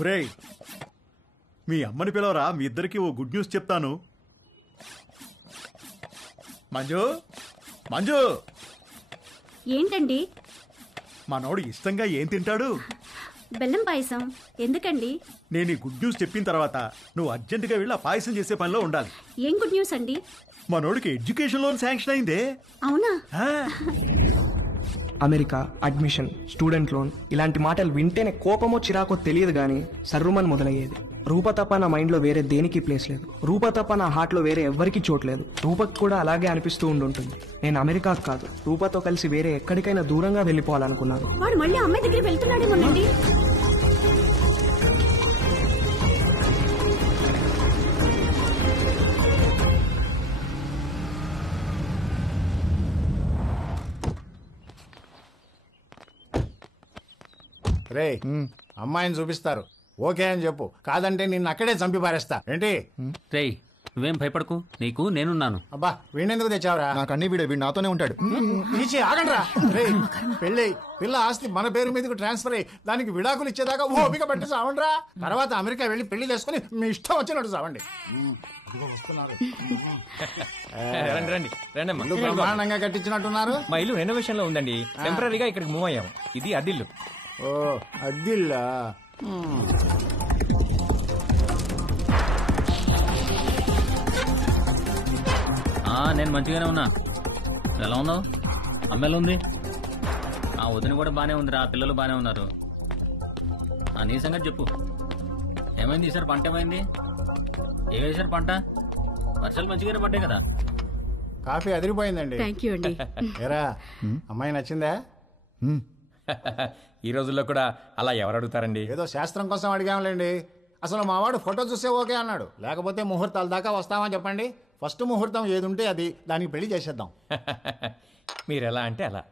ఒరేయ్, మీ అమ్మని పిలవరా, మీ ఇద్దరికి ఓ గుడ్ న్యూస్ చెప్తాను. మంజు, మంజు. ఏంటండి? మనోడు ఇష్టంగా ఏం తింటాడు? బెల్లం పాయసం. ఎందుకండి? నేను ఈ గుడ్ న్యూస్ చెప్పిన తర్వాత నువ్వు అర్జెంటుగా వెళ్ళి ఆ పాయసం చేసే పనిలో ఉండాలి. ఏం గుడ్ న్యూస్ అండి? మనోడికి ఎడ్యుకేషన్ లోన్ శాంక్షన్ అయిందే. అవునా? అమెరికా, అడ్మిషన్, స్టూడెంట్ లోన్ ఇలాంటి మాటలు వింటేనే కోపమో చిరాకో తెలియదు కానీ సర్రుమని మొదలయ్యేది. రూప తప్ప నా మైండ్లో వేరే దేనికి ప్లేస్ లేదు. రూప తప్ప నా హార్ట్లో వేరే ఎవ్వరికీ చోట్లేదు. రూపకు కూడా అలాగే అనిపిస్తూ ఉండుంటుంది. నేను అమెరికాకు కాదు, రూపతో కలిసి వేరే ఎక్కడికైనా దూరంగా వెళ్ళిపోవాలనుకున్నాను. వాడు మళ్ళీ అమ్మాయి దగ్గరికి వెళ్తున్నాడేమోనండి. రే, అమ్మాయిని చూపిస్తారు, ఓకే అని చెప్పు. కాదంటే నిన్ను అక్కడే చంపి పారేస్తా. ఏంటి? రేయ్, నువ్వేం భయపడకు, నీకు నేనున్నాను. అబ్బా, వీణెందుకు తెచ్చావురా? నాకు అన్ని వీడు నాతోనే ఉంటాడు. ఆగండ్రా. రే, పెళ్ళి పిల్ల ఆస్తి మన పేరు మీదకి ట్రాన్స్ఫర్ అయ్యి దానికి విడాకులు ఇచ్చేదాకా ఓపిక పట్టి సావండ్రా. తర్వాత అమెరికా వెళ్ళి పెళ్లి చేసుకుని మీ ఇష్టం వచ్చినట్టు సావండి. బ్రహ్మాండంగా కట్టించినట్టున్నారు. మా ఇల్లు రెనోవేషన్ లో ఉందండి. టెంపరీగా ఇక్కడికి మూవ్ అయ్యాము. ఇది అద్దిల్లు. ఓ, అద్దిల్లా? నేను మంచిగానే ఉన్నా. ఎలా ఉన్నావు? అమ్మాయిలు ఉంది, ఆ వదిన కూడా బానే ఉందిరా, పిల్లలు బానే ఉన్నారు. నీ సంగతి చెప్పు, ఏమైంది ఈసారి? పంట ఏమైంది? ఏ వేసారు పంట? వర్షాలు మంచిగానే పడ్డాయి కదా. కాఫీ అదిరిపోయిందండి. థ్యాంక్ యూ అండి. ఏరా, అమ్మాయి నచ్చిందా? ఈ రోజుల్లో కూడా అలా ఎవరు అడుగుతారండి? ఏదో శాస్త్రం కోసం అడిగాంలేండి. అసలు మావాడు ఫోటో చూస్తే ఓకే అన్నాడు. లేకపోతే ముహూర్తాల దాకా వస్తామని చెప్పండి. ఫస్ట్ ముహూర్తం ఏది ఉంటే అది, దానికి పెళ్లి చేసేద్దాం. మీరు ఎలా అంటే అలా.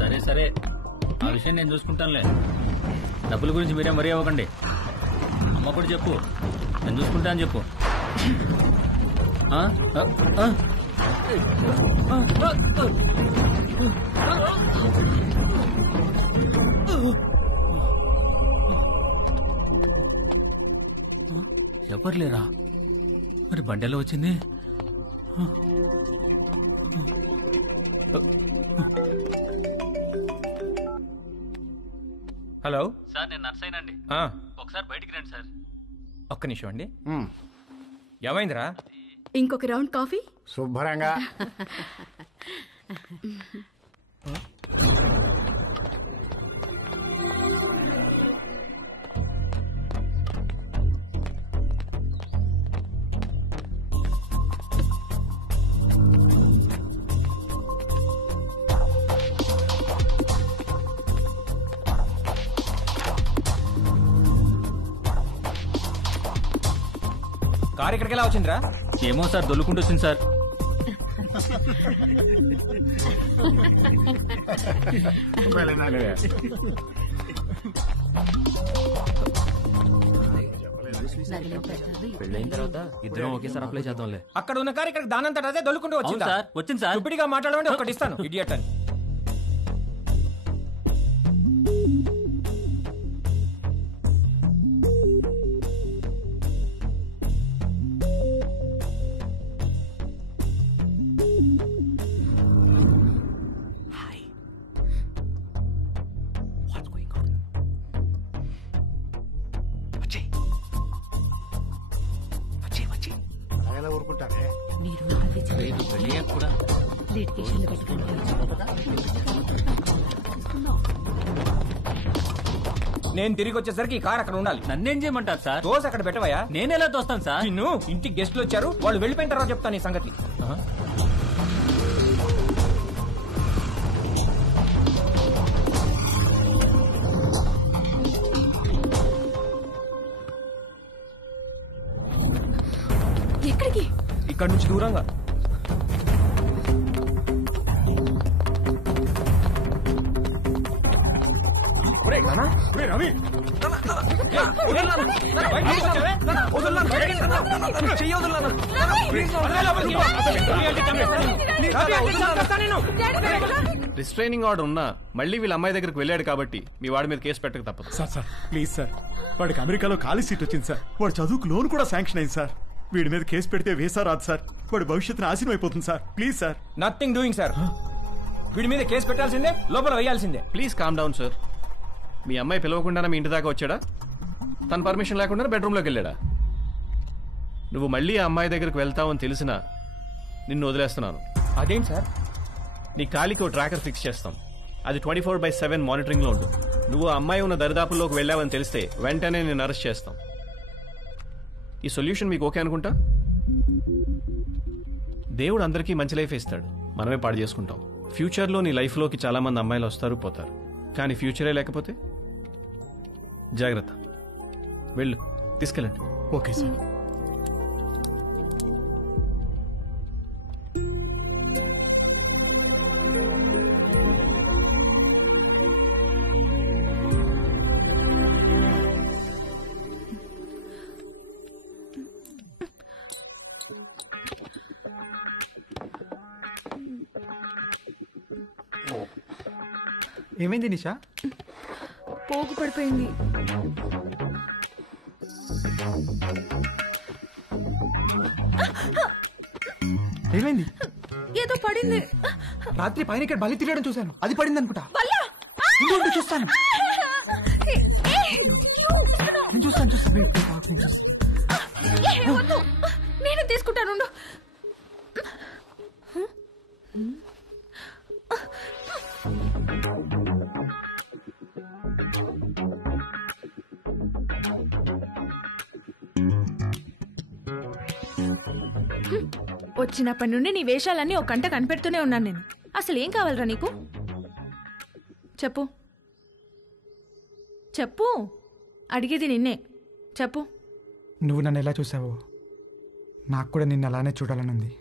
సరే సరే, ఆ విషయం నేను చూసుకుంటానులే. డబ్బుల గురించి మీరే మరీ అవ్వకండి. అమ్మ కూడా చెప్పు, నేను చూసుకుంటా అని చెప్పు. ఎవరు లేరా? మరి బండెలో వచ్చింది? హలో సార్, నేను నర్సైనండి. ఒకసారి బయటికి రండి సార్. ఒక్క నిమిషం అండి. ఏమైందిరా? ఇంకొక రౌండ్ కాఫీ. శుభ్రంగా. కారు ఇక్కడికి ఎలా వచ్చిందిరా? ఏమో సార్, దొల్లుకుంటూ వచ్చింది సార్. పెళ్ళైన తర్వాత ఇద్దరం ఒకేసారి అప్లై చేద్దాంలే. అక్కడ ఉన్న కారు ఇక్కడికి దానంతట అదే దొల్లుకుంటూ వచ్చింది సార్. వచ్చింది సార్. ఇప్పటిగా మాట్లాడమంటే ఒకటి ఇస్తాను, ఇడియట్ అని. నేను తిరిగి వచ్చేసరికి ఈ కార్ అక్కడ ఉండాలి. నన్నేం చేయమంటారు సార్? దోశ అక్కడ పెట్టవయా? నేనెలా తోస్తాను సార్? నిన్ను ఇంటికి గెస్ట్లు వచ్చారు, వాళ్ళు వెళ్ళిపోయిన తర్వాత చెప్తాను ఈ సంగతి. ఎక్కడికి? ఇక్కడ నుంచి దూరంగా. రిస్ట్రైనింగ్ ఆర్డర్ ఉన్నా మళ్ళీ వీళ్ళ అమ్మాయి దగ్గరికి వెళ్ళాడు కాబట్టి మీ వాడి మీద కేసు పెట్టక తప్పదు. సార్ ప్లీజ్ సార్, వాడికి అమెరికాలో ఖాళీ సీట్ వచ్చింది సార్. వాడు చదువుకు లోన్ కూడా శాంక్షన్ అయింది సార్. వీడి మీద కేసు పెడితే వేసా రాదు సార్. వాడి భవిష్యత్తు నాశనం అయిపోతుంది sir. Please sir. Nothing doing sir. వీడి మీద కేసు పెట్టాల్సిందే, లోపల వేయాల్సిందే. Please calm down sir. మీ అమ్మాయి పిలవకుండానే మీ ఇంటి దాకా వచ్చాడా? తన పర్మిషన్ లేకుండా బెడ్రూమ్లోకి వెళ్ళాడా? నువ్వు మళ్ళీ ఆ అమ్మాయి దగ్గరికి వెళ్తావని తెలిసినా నిన్ను వదిలేస్తున్నాను. అదేంటి సార్? నీ కాలికి ఓ ట్రాకర్ ఫిక్స్ చేస్తాం. అది 24/7 మానిటరింగ్లో ఉంటుంది. నువ్వు ఆ అమ్మాయి ఉన్న దరిదాపుల్లోకి వెళ్ళావని తెలిస్తే వెంటనే నేను అరెస్ట్ చేస్తాం. ఈ సొల్యూషన్ మీకు ఓకే అనుకుంటా? దేవుడు అందరికీ మంచి లైఫ్ ఇస్తాడు, మనమే పాడు చేసుకుంటాం. ఫ్యూచర్లో నీ లైఫ్లోకి చాలా మంది అమ్మాయిలు వస్తారు పోతారు, కానీ ఫ్యూచరే లేకపోతే జాగ్రత్త. వెళ్ళు, తీసుకెళ్ళండి. Okay sir. ఏమైంది నిషా? పోగు పడిపోయింది. ఏమైంది? ఏదో పడింది. రాత్రి పైన ఇక్కడ బలి తిరగడం చూశాను, అది పడింది అనుకుంటా. చూస్తాను, నేను చూస్తాను. నేను తీసుకుంటాను. వచ్చినప్పటి నుండి నీ వేషాలన్నీ ఒక కంట కనిపెడుతూనే ఉన్నాను నేను. అసలు ఏం కావాలరా నీకు? చెప్పు చెప్పు, అడిగేది నిన్నే. చెప్పు. నువ్వు నన్ను ఎలా చూసావో నాకు కూడా నిన్ను అలానే చూడాలని ఉంది.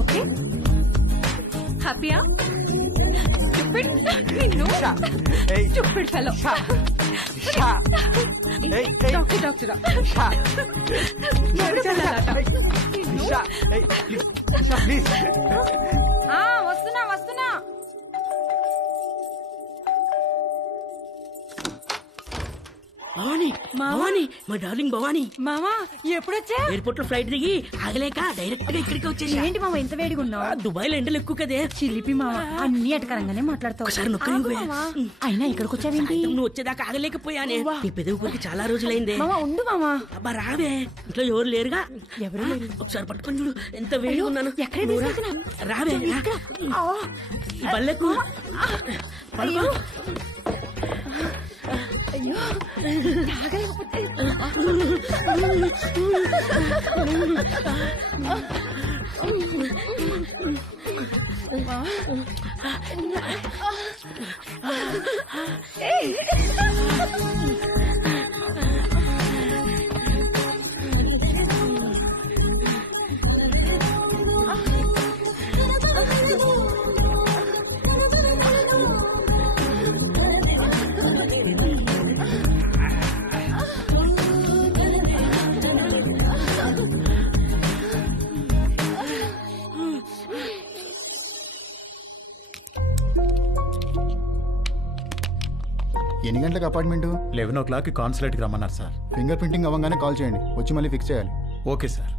ఓకే, హ్యాపీయా? Stupid fellow. డాక్టర్ వస్తున్నా. భవాని, మా డార్లింగ్ భవాని. మామా ఎప్పుడొచ్చా? ఎయిర్పోర్ట్ లో ఫ్లైట్ దిగి ఆగలేక డైరెక్ట్ గా ఇక్కడికి వచ్చేసి. ఏంటి మామ ఇంత వేడిగా ఉన్నావు? దుబాయ్ లో ఎండలు ఎక్కువ కదే. చిలిపి మామ, అన్ని అటకరంగానే మాట్లాడతావు. ఒకసారి నొక్కని అయినా ఇక్కడికి వచ్చావేంటి? నువ్వు వచ్చేదాకా ఆగలేకపోయానే. నీ పెదవి కొరికి చాలా రోజులైందే. మామ ఉండు మామా. అబ్బా రావే, ఇంట్లో ఎవరు లేరుగా. ఎవరు లేరు. ఒకసారి పట్టుకొని చూడు, ఎంత వేడిగా ఉన్నాను. ఎక్కడే తీసుకెళ్తున్నా? రావే, ఈ బల్లెకు పడుకో. అయ్యో తాగలేకపోతే. ఎన్ని గంటలకు అపార్ట్మెంట్? 11 o'clock కాన్సులేట్కి రమ్మన్నారు సార్. ఫింగర్ ప్రింటింగ్ అవ్వగానే కాల్ చేయండి, వచ్చి మళ్ళీ ఫిక్స్ చేయాలి. Okay sir.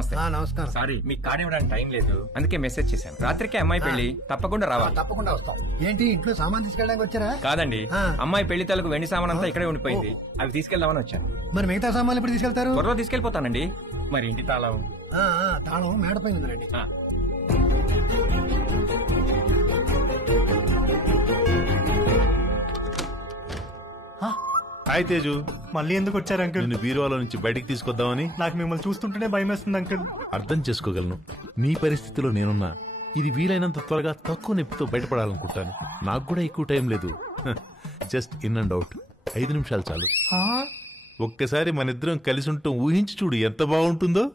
నమస్తే. నమస్కారం. సారీ మీకు కార్డు ఇవ్వడానికి టైం లేదు, అందుకే మెసేజ్ చేశాను. రాత్రికి అమ్మాయి పెళ్లి, తప్పకుండా రావాలి. తప్పకుండా వస్తాం. ఏంటి ఇంట్లో సామాన్ తీసుకెళ్ళడానికి వచ్చారా? కాదండి, అమ్మాయి పెళ్లి తాలూకు వెండి సామాన్ అంతా ఇక్కడే ఉండిపోయింది, అవి తీసుకెళ్దామని వచ్చాను. మరి మిగతా సామాన్లు ఇప్పుడు తీసుకెళ్తారు? త్వరలో తీసుకెళ్లిపోతానండి. మరి ఇంటి తాళం? తాళం మేడపై ఉందండి. హాయ్ తేజు, మళ్ళీ ఎందుకు వచ్చారు అంకుల్? నిన్ను బీరువాలో నుంచి బయటికి తీసుకొద్దామని. నాకు మిమ్మల్ని చూస్తుంటేనే భయం వేస్తుంది అంకుల్. అర్థం చేసుకోగలను, నీ పరిస్థితిలో నేనున్నా. ఇది వీలైనంత త్వరగా తక్కువ నొప్పితో బయటపడాలనుకుంటాను. నాకు కూడా ఎక్కువ టైం లేదు. జస్ట్ ఇన్ అండ్ అవుట్ 5 నిమిషాలు చాలు. ఒక్కసారి మన ఇద్దరం కలిసి ఉంటాం ఊహించి చూడు, ఎంత బాగుంటుందో.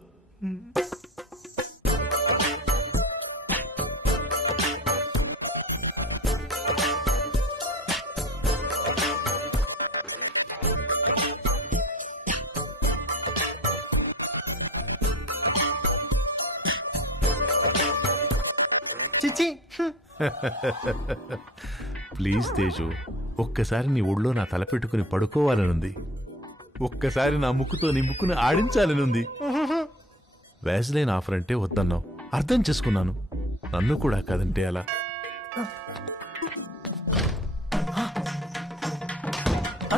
ప్లీజ్ తేజు, ఒక్కసారి నీ ఒళ్ళో నా తల పెట్టుకుని పడుకోవాలనుంది. ఒక్కసారి నా ముక్కుతో నీ ముక్కుని ఆడించాలనుంది. వ్యాజ్లైన్ ఆఫర్ అంటే వద్దన్నావు, అర్థం చేసుకున్నాను. నన్ను కూడా కాదంటే అలా.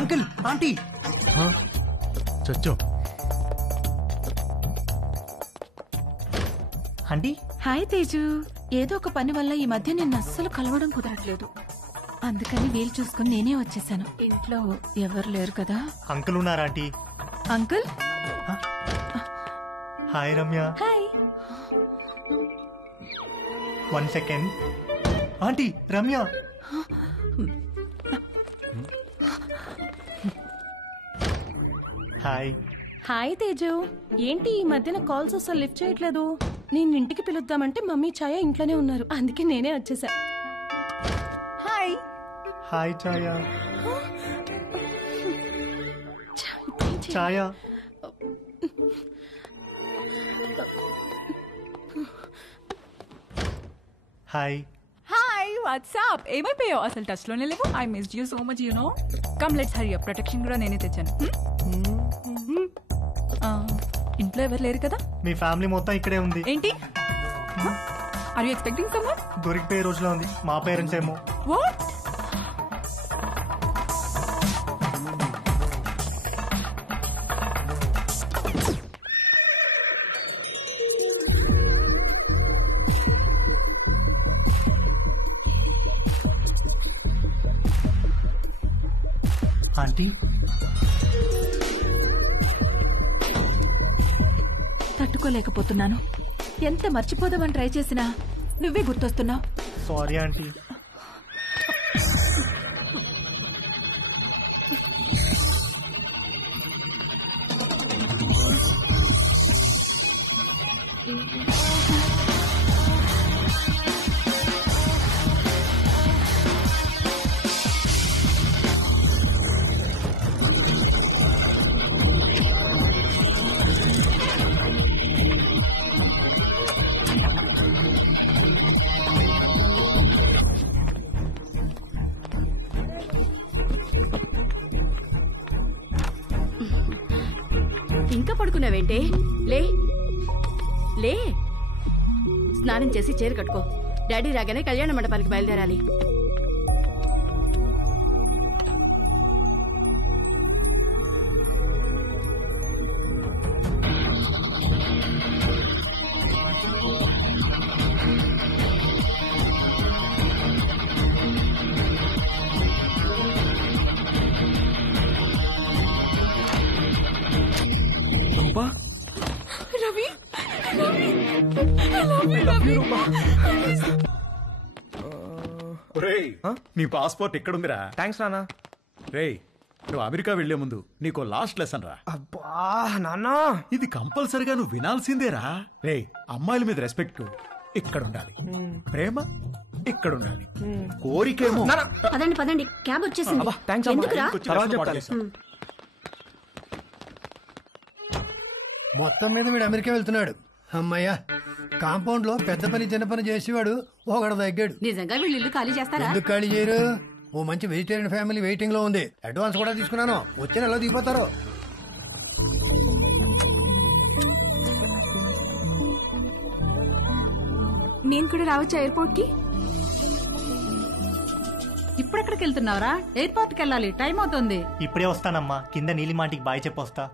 అంకుల్, ఆంటీ చచ్చో. ఆంటీ. హాయ్ తేజు. ఏదో ఒక పని వల్ల ఈ మధ్య నిన్ను అస్సలు కలవడం కుదరట్లేదు, అందుకని వీలు చూసుకుని నేనే వచ్చేసాను. ఇంట్లో ఎవరు లేరు కదా? అంకుల్ ఉన్నారా aunty? Uncle. Hi Ramya. Hi. 1 second. Aunty Ramya. Hi. Hi Teju. ఏంటి ఈ మధ్యన కాల్స్ అసలు లిఫ్ట్ చేయట్లేదు? నేను ఇంటికి పిలుద్దామంటే మమ్మీ ఛాయ ఇంట్లోనే ఉన్నారు, అందుకే నేనే వచ్చేసా. Hi. Hi Chaya. Chaya. Hi. Hi, what's up? ఏమైపోయావు? అసలు టచ్ లోనే లేవు. I missed you so much, you know. Come let's hurry up. Protection కూడా నేనే తెచ్చాను. ఇంట్లో ఎవరు లేరు కదా? మీ ఫ్యామిలీ మొత్తం ఇక్కడే ఉంది. ఏంటి? Are you expecting someone? దొరికిపోయే రోజులో ఉంది. మా పేరెంట్స్ ఏమో. వాట్? ఆంటీ. తట్టుకోలేకపోతున్నాను. ఎంత మర్చిపోదామని ట్రై చేసినా నువ్వే గుర్తొస్తున్నావు. Sorry aunty. ఇంకా పడుకున్నావేంటే? లే లే, స్నానం చేసి చీర కట్టుకో. డాడీ రాగానే కళ్యాణ మండపానికి బయలుదేరాలి. రవి, నీ పాస్పోర్ట్ ఎక్కడుందిరా? థ్యాంక్స్ నాన్న. రేయ్, నువ్వు అమెరికా వెళ్లే ముందు నీకు లాస్ట్ లెసన్ రా. అబ్బా నాన్నా, ఇది కంపల్సరిగా నువ్వు వినాల్సిందేరా. రేయ్, అమ్మాయిల మీద రెస్పెక్ట్ ఇక్కడ ఉండాలి, ప్రేమ ఇక్కడ ఉండాలి, కోరికేమో. పదండి పదండి, క్యాబ్ వచ్చేసింది. ఎందుకురా? మొత్తం మీద వీడు అమెరికా వెళ్తున్నాడు. అమ్మయ్యా, కాంపౌండ్ లో పెద్ద పని చిన్న పని చేసేవాడు ఒకడు తగ్గాడు. నిజంగా వీళ్ళు ఇల్లు ఖాళీ చేస్తారా? ఎందుకు ఖాళీ చేయరు? ఓ మంచి వెజిటేరియన్ ఫ్యామిలీ వెయిటింగ్ లో ఉంది. అడ్వాన్స్ కూడా తీసుకున్నాను, వచ్చి నెలలో దిగిపోతారు. నేను కూడా రావచ్చా ఎయిర్పోర్ట్ కి? ఇప్పుడెక్కడికి వెళ్తున్నావురా? ఎయిర్పోర్ట్ కి వెళ్ళాలి, టైం అవుతుంది. ఇప్పుడే వస్తానమ్మా, కింద నీలిమాటికి బాయ్ చెప్పొస్తా.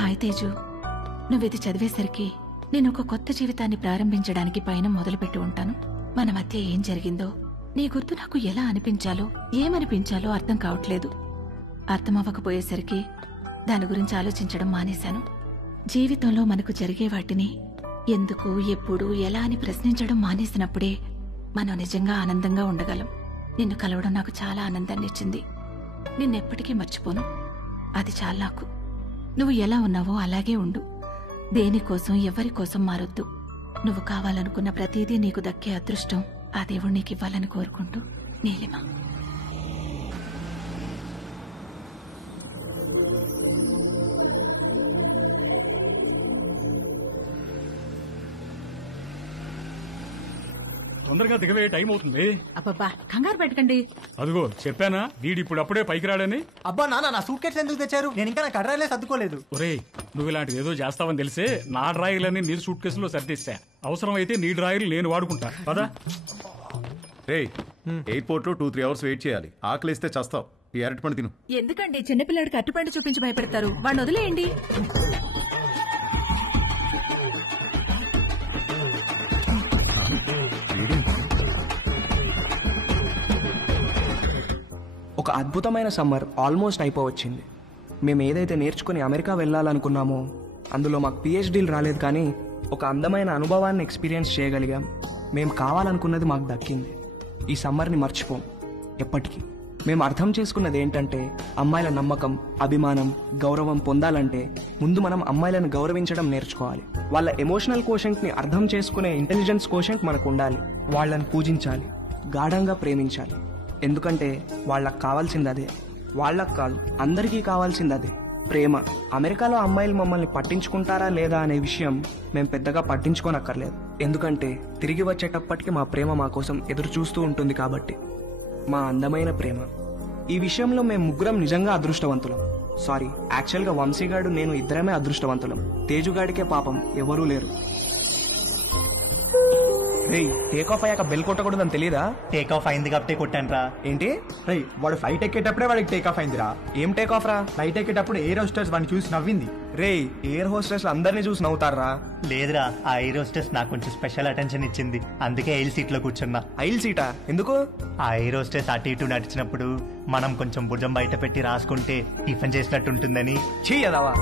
హాయ్ తేజు, నువ్విది చదివేసరికి నేను ఒక కొత్త జీవితాన్ని ప్రారంభించడానికి పైన మొదలుపెట్టి ఉంటాను. మన మధ్య ఏం జరిగిందో నీ గుర్తు నాకు ఎలా అనిపించాలో ఏమనిపించాలో అర్థం కావట్లేదు. అర్థమవ్వకపోయేసరికి దాని గురించి ఆలోచించడం మానేశాను. జీవితంలో మనకు జరిగే వాటిని ఎందుకు, ఎప్పుడు, ఎలా అని ప్రశ్నించడం మానేసినప్పుడే మనం నిజంగా ఆనందంగా ఉండగలం. నిన్ను కలవడం నాకు చాలా ఆనందాన్ని ఇచ్చింది. నిన్నెప్పటికీ మర్చిపోను. అది చాలా నాకు. నువ్వు ఎలా ఉన్నావో అలాగే ఉండు. దేనికోసం ఎవరికోసం మారొద్దు. నువ్వు కావాలనుకున్న ప్రతిదీ నీకు దక్కే అదృష్టం ఆ దేవుడు నీకు ఇవ్వాలని కోరుకుంటూ, నీలిమ. తొందరగా దిగవే, టైం అవుతుంది. అబ్బబ్బా, కంగారు పెట్టకండి. అదిగో చెప్పానా, వీడి ఇప్పుడు అప్పుడే పైకి రాడని. అబ్బా నాన్న, నా సూట్ కేసు ఎందుకు తెచ్చారు? నేను ఇంకా నా కడ్రాయిలే సర్దుకోలేదు. ఒరేయ్, నువ్వు ఇలాంటిది ఏదో చేస్తావని తెలిసే నా డ్రాయిర్లన్నీ నీ సూట్ కేసులో సర్దిస్తా. అవసరం అయితే నీ డ్రాయిర్లు నేను వాడుకుంటా కదా. రే, ఎయిర్పోర్ట్ లో 2-3 అవర్స్ వెయిట్ చేయాలి. ఆకలిస్తే చస్తావు. ఈ అరటిపండు తిను. ఎందుకండి చిన్నపిల్లాడికి అట్టుపండు చూపించి భయపెడతారు? వాడిని వదిలేయండి. ఒక అద్భుతమైన సమ్మర్ ఆల్మోస్ట్ అయిపోవచ్చింది. మేము ఏదైతే నేర్చుకుని అమెరికా వెళ్ళాలనుకున్నామో అందులో మాకు పిహెచ్డీలు రాలేదు, కానీ ఒక అందమైన అనుభవాన్ని ఎక్స్పీరియన్స్ చేయగలిగాం. మేము కావాలనుకున్నది మాకు దక్కింది. ఈ సమ్మర్ని మర్చిపోం ఎప్పటికీ. మేము అర్థం చేసుకున్నది ఏంటంటే, అమ్మాయిల నమ్మకం, అభిమానం, గౌరవం పొందాలంటే ముందు మనం అమ్మాయిలను గౌరవించడం నేర్చుకోవాలి. వాళ్ళ ఎమోషనల్ కోషెంట్ని అర్థం చేసుకునే ఇంటెలిజెన్స్ కోషెంట్ మనకు ఉండాలి. వాళ్ళని పూజించాలి, గాఢంగా ప్రేమించాలి. ఎందుకంటే వాళ్ళకు కావాల్సింది అదే. వాళ్ళకు కాదు, అందరికీ కావాల్సింది అదే, ప్రేమ. అమెరికాలో అమ్మాయిలు మమ్మల్ని పట్టించుకుంటారా లేదా అనే విషయం మేము పెద్దగా పట్టించుకోనక్కర్లేదు. ఎందుకంటే తిరిగి వచ్చేటప్పటికి మా ప్రేమ మా కోసం ఎదురు చూస్తూ ఉంటుంది కాబట్టి. మా అందమైన ప్రేమ. ఈ విషయంలో మేము ముగ్గురం నిజంగా అదృష్టవంతులం. సారీ, యాక్చువల్గా వంశీగాడు నేను ఇద్దరమే అదృష్టవంతులం. తేజుగాడికే పాపం ఎవరూ లేరు. టేక్ ఆఫ్ అయ్యాక బెల్ కొట్టకూడదని తెలియదా? టేక్ ఆఫ్ అయింది కాబట్టి కొట్టాను రా. ఏంటి? వాడు ఫ్లైట్ ఎక్కేటప్పుడే వాడికి టేక్ ఆఫ్ అయిందిరా. ఏం టేక్ ఆఫ్ రా? ఫ్లైట్ ఎక్కేటప్పుడు ఎయిర్ హోస్టెస్ వాడిని చూసి నవ్వింది. ఎయిర్ హోస్టెస్ అందరినీ చూసి నవ్వుతారా? లేదురా, ఆ ఎయిర్ హోస్టెస్ నాకు కొంచెం స్పెషల్ అటెన్షన్ ఇచ్చింది. అందుకే ఐల్ సీట్ లో కూర్చున్నా. ఐల్ సీటా? ఎందుకు? ఆ ఎయిర్ హోస్టెస్ అటు ఇటు నడిచినప్పుడు మనం కొంచెం భుజం బయట పెట్టి రాసుకుంటే టిఫిన్ చేసినట్టు ఉంటుందని. చెయ్యదావా?